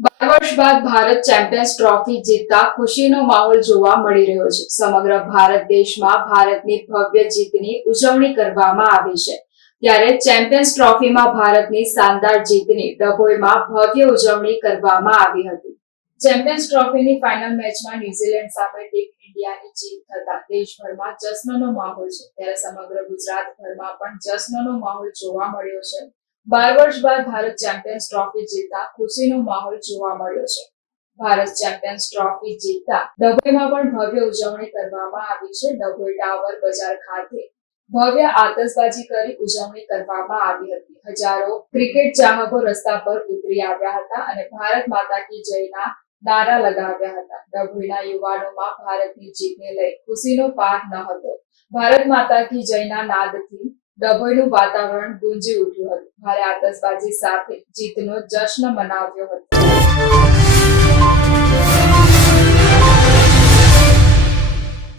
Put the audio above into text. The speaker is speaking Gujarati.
બાર વર્ષ બાદ ભારત ચેમ્પિયન્સ ટ્રોફી જીતતા ખુશીનો માહોલ જોવા મળી રહ્યો છે. સમગ્ર ભારત દેશમાં ભારતની ભવ્ય જીતની ઉજવણી કરવામાં આવી છે. ત્યારે ચેમ્પિયન્સ ટ્રોફીમાં ભારતની શાનદાર જીતની ડભોઈમાં ભવ્ય ઉજવણી કરવામાં આવી હતી. ચેમ્પિયન્સ ટ્રોફીની ફાઇનલ મેચમાં ન્યુઝીલેન્ડ સામે ટીમ ઇન્ડિયાની જીત થતા દેશભરમાં જશ્નનો માહોલ છે. ત્યારે સમગ્ર ગુજરાતભરમાં પણ જશ્નનો માહોલ જોવા મળ્યો છે. બાર વર્ષ બાદ ભારત ચેમ્પિયન્સ ટ્રોફી જીતતા ખુશીનો માહોલ જોવા મળ્યો છે. ભારત ચેમ્પિયન્સ ટ્રોફી જીતતા ડભોઈમાં પણ ભવ્ય ઉજવણી કરવામાં આવી છે. ડભોઈ ટાવર બજાર ખાતે ભવ્ય આતશબાજી કરી ઉજવણી કરવામાં આવી હતી. હજારો ક્રિકેટ ચાહકો રસ્તા પર ઉતરી આવ્યા હતા અને ભારત માતા કી જયના નારા લગાવ્યા હતા. ડભોઈના યુવાનોમાં ભારતની જીતને લઈ ખુશીનો પાર ન હતો. ભારત માતા કી જયના નાદથી ડભોઈનું વાતાવરણ ગુંજી ઉઠ્યું હતું. ભારે આતશબાજી સાથે જીતનો જશ્ન મનાવ્યો હતો.